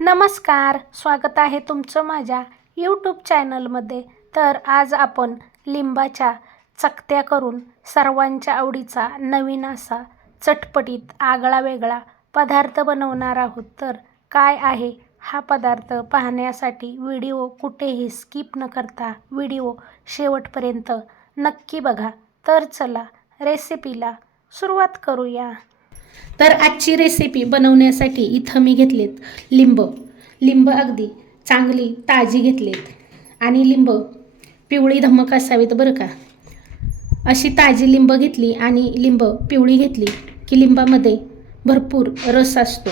नमस्कार, स्वागत आहे तुमचं माझ्या यूट्यूब चॅनलमध्ये. तर आज आपण लिंबाच्या चकत्या करून सर्वांच्या आवडीचा नवीन असा चटपटीत आगळा वेगळा पदार्थ बनवणार आहोत. तर काय आहे हा पदार्थ पाहण्यासाठी व्हिडिओ कुठेही स्किप न करता व्हिडिओ शेवटपर्यंत नक्की बघा. तर चला रेसिपीला सुरुवात करूया. तर आजची रेसिपी बनवण्यासाठी इथं मी घेतलेत लिंब अगदी चांगली ताजी घेतलेत आणि लिंब पिवळी धमक असावीत बरं का. अशी ताजी लिंब घेतली आणि लिंब पिवळी घेतली की लिंबामध्ये भरपूर रस असतो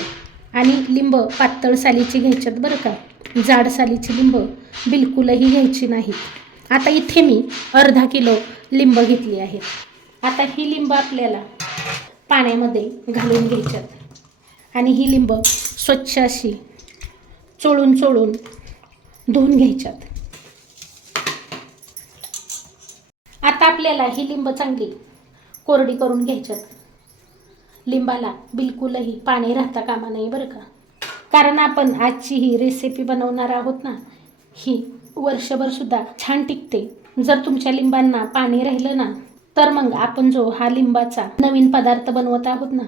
आणि लिंब पातळ सालीची घ्यायच्यात बरं का. जाड सालीची लिंब बिलकुलही घ्यायची नाहीत. आता इथे मी अर्धा किलो लिंब घेतली आहे. आता ही लिंब आपल्याला पाण्यामध्ये घालून घ्यायच्यात आणि ही लिंब स्वच्छ अशी चोळून धुवून घ्यायच्यात. आता आपल्याला ही लिंब चांगली कोरडी करून घ्यायच्यात. लिंबाला बिलकुलही पाणी राहता कामा नये बरं का, कारण आपण आजची ही रेसिपी बनवणार आहोत ना, ही वर्षभर सुद्धा छान टिकते. जर तुमच्या लिंबांना पाणी राहिलं ना तर मग आपण जो हा लिंबाचा नवीन पदार्थ बनवत आहोत ना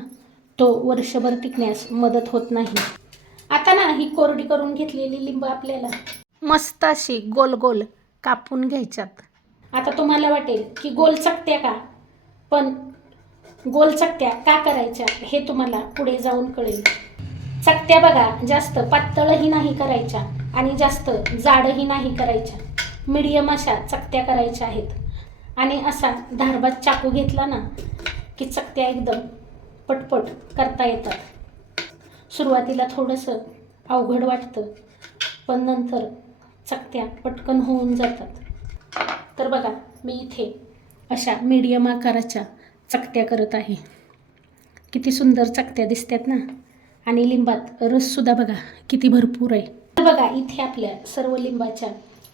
तो वर्षभर टिकण्यास मदत होत नाही. आता ना ही कोरडी करून घेतलेली लिंब आपल्याला मस्त अशी गोल गोल कापून घ्यायच्यात. आता तुम्हाला वाटेल की गोल चकत्या का, पण गोल चकत्या का करायच्या हे तुम्हाला पुढे जाऊन कळेल. चकत्या बघा जास्त पातळही नाही करायच्या आणि जास्त जाडही नाही करायच्या, मीडियम अशा चकत्या करायच्या आहेत. आणि असा धारबाद चाकू घेतला ना की चकत्या एकदम पटपट करता येतात. सुरुवातीला थोडंसं अवघड वाटतं पण नंतर चकत्या पटकन होऊन जातात. तर बघा मी इथे अशा मीडियम आकाराच्या चकत्या करत आहे. किती सुंदर चकत्या दिसतात ना आणि लिंबात रससुद्धा बघा किती भरपूर आहे. तर बघा इथे आपल्या सर्व लिंबाच्या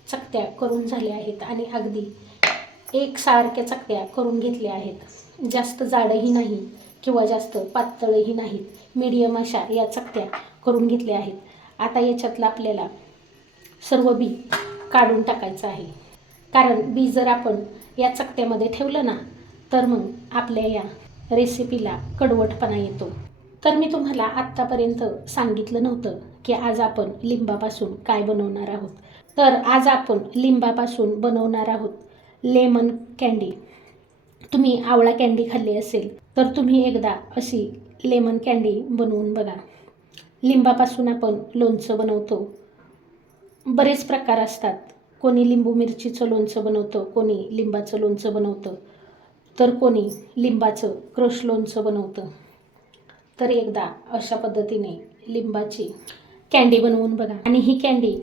चकत्या करून झाल्या आहेत आणि अगदी एकसारख्या चकत्या करून घेतल्या आहेत. जास्त जाडही नाही किंवा जास्त पातळही नाहीत, मीडियम अशा या चकत्या करून घेतल्या आहेत. आता याच्यातलं आपल्याला सर्व बी काढून टाकायचं आहे, कारण बी जर आपण या चकत्यामध्ये ठेवलं ना तर मग आपल्या या रेसिपीला कडवटपणा येतो. तर मी तुम्हाला आत्तापर्यंत सांगितलं नव्हतं की आज आपण लिंबापासून काय बनवणार आहोत. तर आज आपण लिंबापासून बनवणार आहोत लेमन कँडी. तुम्ही आवळा कँडी खाल्ली असेल तर तुम्ही एकदा अशी लेमन कँडी बनवून बघा. लिंबापासून आपण लोणचं बनवतो, बरेच प्रकार असतात. कोणी लिंबू मिरचीचं लोणचं बनवतं, कोणी लिंबाचं लोणचं बनवतं, तर कोणी लिंबाचं क्रश लोणचं बनवतं. तर एकदा अशा पद्धतीने लिंबाची कँडी बनवून बघा आणि ही कँडी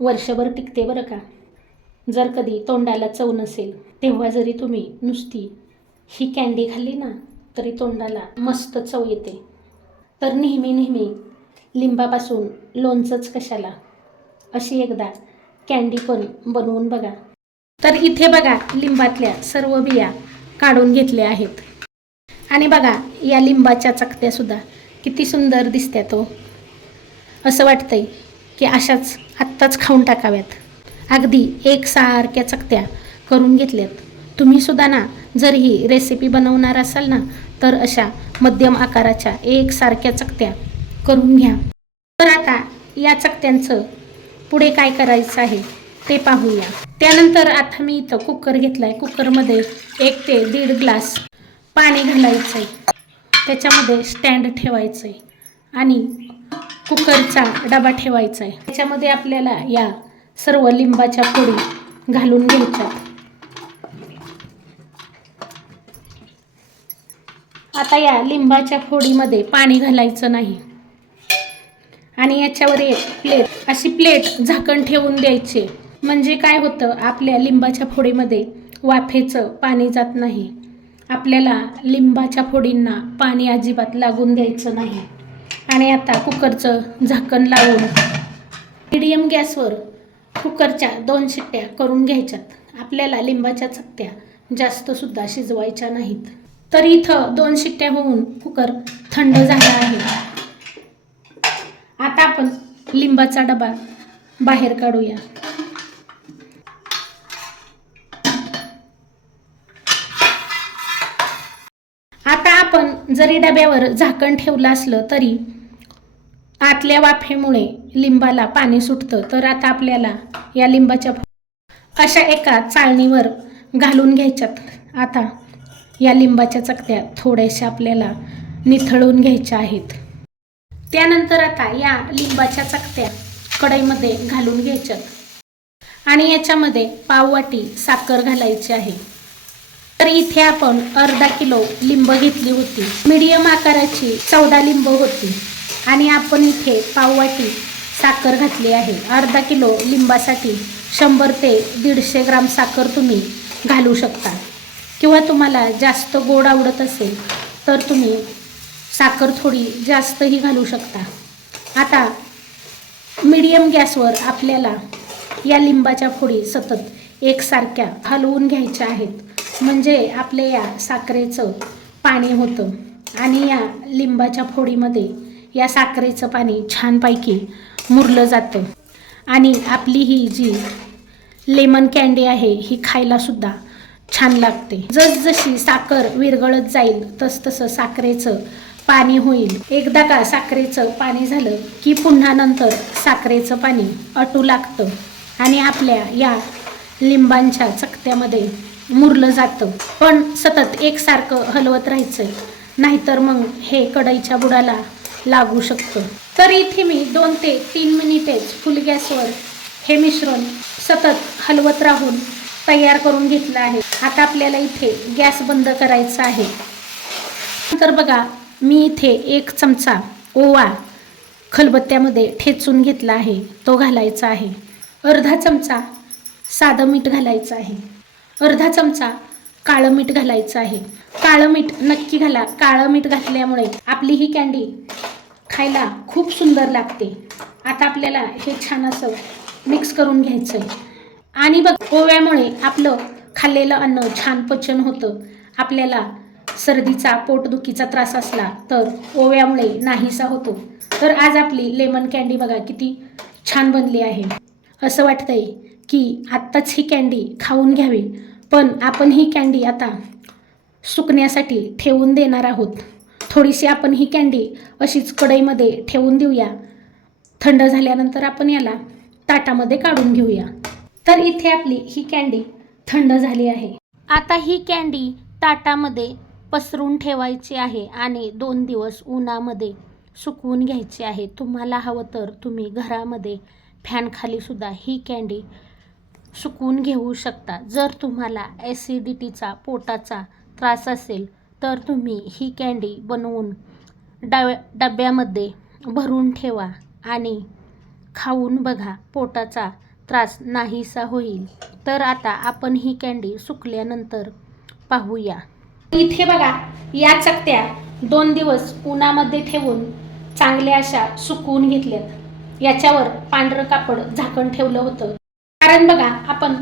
वर्षभर टिकते बरं का. जर कधी तोंडाला चव नसेल तेव्हा जरी तुम्ही नुसती ही कँडी खाल्ली ना तरी तोंडाला मस्त चव येते. तर नेहमी लिंबापासून लोणचंच कशाला, अशी एकदा कँडी पण बनवून बघा. तर इथे बघा लिंबातल्या सर्व बिया काढून घेतल्या आहेत आणि बघा या लिंबाच्या चकत्यासुद्धा किती सुंदर दिसतात. असं वाटतंय की अशाच आत्ताच खाऊन टाकाव्यात. अगदी एकसारख्या चकत्या करून घेतल्यात. तुम्ही सुद्धा ना जर ही रेसिपी बनवणार असाल ना तर अशा मध्यम आकाराच्या एकसारख्या चकत्या करून घ्या. तर आता या चकत्यांचं पुढे काय करायचं आहे ते पाहूया. त्यानंतर आता मी इथं कुकर घेतला आहे. कुकरमध्ये 1 ते 1.5 ग्लास पाणी घालायचं आहे. त्याच्यामध्ये स्टँड ठेवायचं आहे आणि कुकरचा डबा ठेवायचा आहे. त्याच्यामध्ये आपल्याला या सर्व लिंबाच्या फोडी घालून घ्यायच्या. आता या लिंबाच्या फोडीमध्ये पाणी घालायचं नाही आणि याच्यावर एक प्लेट झाकण ठेवून द्यायचे. म्हणजे काय होतं, आपल्या लिंबाच्या फोडीमध्ये वाफेचं पाणी जात नाही. आपल्याला लिंबाच्या फोडींना पाणी अजिबात लागून द्यायचं नाही. आणि आता कुकरचं झाकण लावून मीडियम गॅसवर कुकरच्या 2 शिट्ट्या करून घ्यायच्यात. आपल्याला लिंबाच्या चकत्या जास्तसुद्धा शिजवायच्या नाहीत. तर इथं 2 शिट्ट्या होऊन कुकर थंड झाला आहे. आता आपण लिंबाचा डबा बाहेर काढूया. आता आपण जरी डब्यावर झाकण ठेवलं असलं तरी आतल्या वाफेमुळे लिंबाला पाणी सुटतं. तर आता आपल्याला या लिंबाच्या अशा एका चाळणीवर घालून घ्यायच्यात. आता या लिंबाच्या चकत्या थोड्याशा आपल्याला निथळून घ्यायच्या आहेत. त्यानंतर आता या लिंबाच्या चकत्या कढईमध्ये घालून घ्यायच्यात आणि याच्यामध्ये पाववाटी साखर घालायची आहे. तर इथे आपण अर्धा किलो लिंब घेतली होती. मीडियम आकाराची 14 लिंब होती आणि आपण इथे पाववाटी साखर घातली आहे. अर्धा किलो लिंबासाठी 100 ते 150 ग्राम साखर तुम्ही घालू शकता किंवा तुम्हाला जास्त गोड आवडत असेल तर तुम्ही साखर थोडी जास्तही घालू शकता. आता मीडियम गॅसवर आपल्याला या लिंबाच्या फोडी सतत एकसारख्या हलवून घ्यायच्या आहेत. म्हणजे आपल्या या साखरेचं पाणी होतं आणि या लिंबाच्या फोडीमध्ये या साखरेचं पाणी छानपैकी मुरलं जातं आणि आपली ही जी लेमन कँडी आहे ही खायलासुद्धा छान लागते. जसजशी साखर विरघळत जाईल तसतसं साखरेचं पाणी होईल. एकदा का साखरेचं पाणी झालं की पुन्हा नंतर साखरेचं पाणी अटू लागतं आणि आपल्या या लिंबांच्या चकत्यामध्ये मुरलं जातं. पण सतत एकसारखं हलवत राहायचं, नाहीतर मग हे कढईच्या बुडाला लागू शकतं. तर इथे मी 2 ते 3 मिनिटेच फुल गॅसवर हे मिश्रण सतत हलवत राहून तयार करून घेतलं आहे. आता आपल्याला इथे गॅस बंद करायचा आहे. तर बघा, मी इथे 1 चमचा ओवा खलबत्त्यामध्ये ठेचून घेतला आहे, तो घालायचा आहे. अर्धा चमचा साधं मीठ घालायचं आहे. अर्धा चमचा काळं मीठ घालायचं आहे. काळं मीठ नक्की घाला. काळं मीठ घातल्यामुळे आपली ही कँडी खायला खूप सुंदर लागते. आता आपल्याला हे छान असं मिक्स करून घ्यायचं आहे. आणि बघ, ओव्यामुळे आपलं खाल्लेलं अन्न छान पचन होतं. आपल्याला सर्दीचा पोटदुखीचा त्रास असला तर ओव्यामुळे नाहीसा होतो. तर आज आपली लेमन कँडी बघा किती छान बनली आहे. असं वाटतंय की आत्ताच ही कँडी खाऊन घ्यावी. पण आपण ही कँडी आता सुकण्यासाठी ठेवून देणार आहोत. थोडीशी आपण ही कँडी अशीच कढईमध्ये ठेवून देऊया. थंड झाल्यानंतर आपण याला ताटामध्ये काढून घेऊया. तर इथे आपली ही कँडी थंड झाली आहे. आता ही कँडी ताटामध्ये पसरून ठेवायची आहे आणि 2 दिवस उन्हामध्ये सुकवून घ्यायची आहे. तुम्हाला हवं तर तुम्ही घरामध्ये फॅनखाली सुद्धा ही कँडी सुकवून घेऊ शकता. जर तुम्हाला ॲसिडिटीचा पोटाचा त्रास असेल तर तुम्ही ही कँडी बनवून डब्यामध्ये भरून ठेवा आणि खाऊन बघा, पोटाचा त्रास नाहीसा होईल. तर आता आपण ही कँडी सुकल्यानंतर पाहूया. इथे बघा, या चकत्या 2 दिवस उन्हामध्ये ठेवून चांगल्या अशा सुकवून घेतल्यात. याच्यावर पांढरं कापड झाकण ठेवलं होतं. कारण बघा, आपण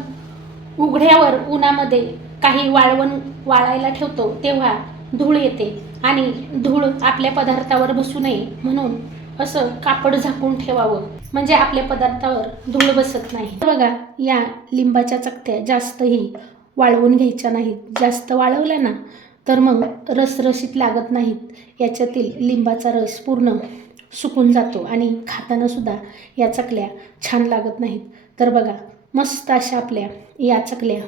उघड्यावर उन्हामध्ये काही वाळायला ठेवतो तेव्हा धूळ येते आणि धूळ आपल्या पदार्थावर बसू नये म्हणून असं कापड झाकून ठेवावं, म्हणजे आपल्या पदार्थावर धूळ बसत नाही. बघा, या लिंबाच्या चकत्या जास्तही वाळवून घ्यायच्या नाहीत. जास्त वाळवल्या ना तर मग रसरशीत लागत नाहीत. याच्यातील लिंबाचा रस पूर्ण सुकून जातो आणि खाताना सुद्धा या चकल्या छान लागत नाहीत. तर बघा, मस्त अशा आपल्या या चकल्या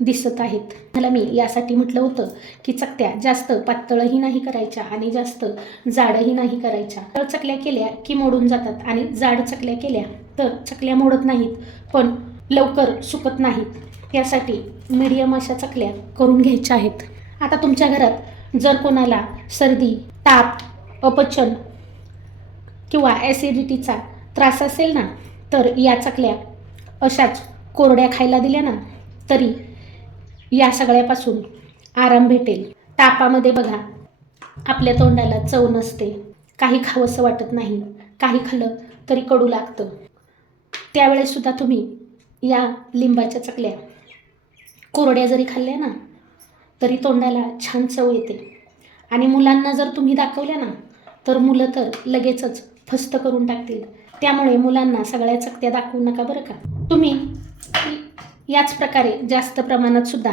दिसत आहेत. मला मी यासाठी म्हटलं होतं की चकत्या जास्त पातळही नाही करायच्या आणि जास्त जाडही नाही करायच्या. तर चकल्या केल्या की मोडून जातात आणि जाड चकल्या केल्या तर चकल्या मोडत नाहीत पण लवकर सुकत नाहीत. यासाठी मीडियम अशा चकल्या करून घ्यायच्या आहेत. आता तुमच्या घरात जर कोणाला सर्दी, ताप, अपचन किंवा ॲसिडिटीचा त्रास असेल ना तर या चकल्या अशाच कोरड्या खायला दिल्या ना तरी या सगळ्यापासून आराम भेटेल. तापामध्ये बघा, आपल्या तोंडाला चव नसते, काही खावंसं वाटत नाही, काही खाल्लं तरी कडू लागतं. त्यावेळेससुद्धा तुम्ही या लिंबाच्या चकल्या कोरड्या जरी खाल्ल्या ना तरी तोंडाला छान चव येते. आणि मुलांना जर तुम्ही दाखवल्या ना तर मुलं तर लगेचच फस्त करून टाकतील. त्यामुळे मुलांना सगळ्या चकत्या दाखवू नका बरं का. तुम्ही याच प्रकारे जास्त प्रमाणात सुद्धा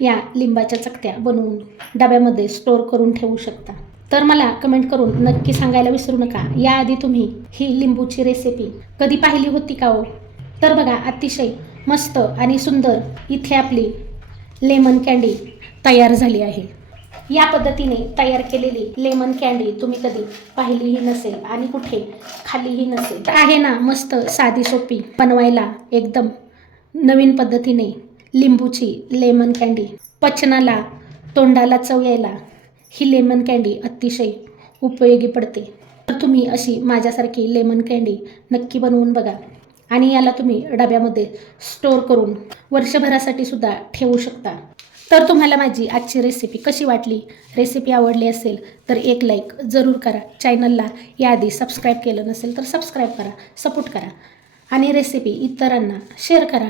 या लिंबाच्या चकत्या बनवून डब्यामध्ये स्टोअर करून ठेवू शकता. तर मला कमेंट करून नक्की सांगायला विसरू नका, याआधी तुम्ही ही लिंबूची रेसिपी कधी पाहिली होती का हो? तर बघा, अतिशय मस्त आणि सुंदर इथे आपली लेमन कँडी तयार झाली आहे. या पद्धतीने तयार केलेली लेमन कँडी तुम्ही कधी पाहिलीही नसेल आणि कुठे खाल्लीही नसेल. आहे ना मस्त साधी सोपी बनवायला एकदम नवीन पद्धतीने लिंबूची लेमन कँडी. पचनाला तोंडाला चव यायला ही लेमन कँडी अतिशय उपयोगी पडते. तर तुम्ही अशी माझ्यासारखी लेमन कँडी नक्की बनवून बघा आणि याला तुम्ही डब्यामध्ये स्टोअर करून वर्षभरासाठी सुद्धा ठेवू शकता. तर तुम्हाला माझी आजची रेसिपी कशी वाटली? रेसिपी आवडली असेल तर एक लाईक जरूर करा. चॅनलला याआधी सबस्क्राईब केलं नसेल तर सबस्क्राईब करा, सपोर्ट करा आणि रेसिपी इतरांना शेअर करा.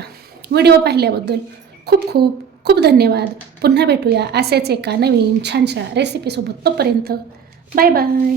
व्हिडिओ पाहिल्याबद्दल खूप खूप खूप धन्यवाद. पुन्हा भेटूया असेच एका नवीन छानशा रेसिपीसोबत. तोपर्यंत बाय बाय.